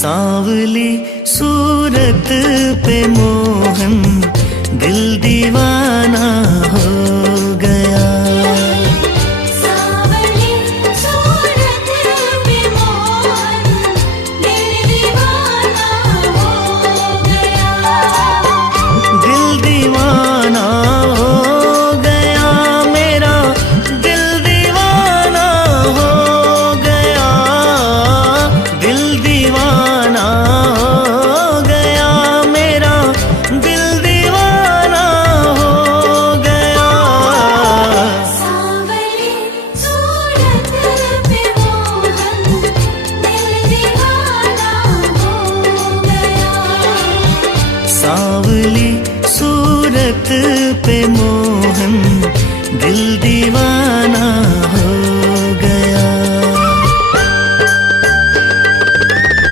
सांवली सूरत पे मोहन दिल दीवाना हो गया। सांवली सूरत पे मोहन दिल दीवाना हो गया। दिल दीवाना हो गया मेरा, दिल दीवाना हो गया। दिल दीवाना हो गया मेरा, दिल दीवाना हो गया। सांवली सूरत पे मोहन दिल दीवाना हो गया। सांवली सूरत पे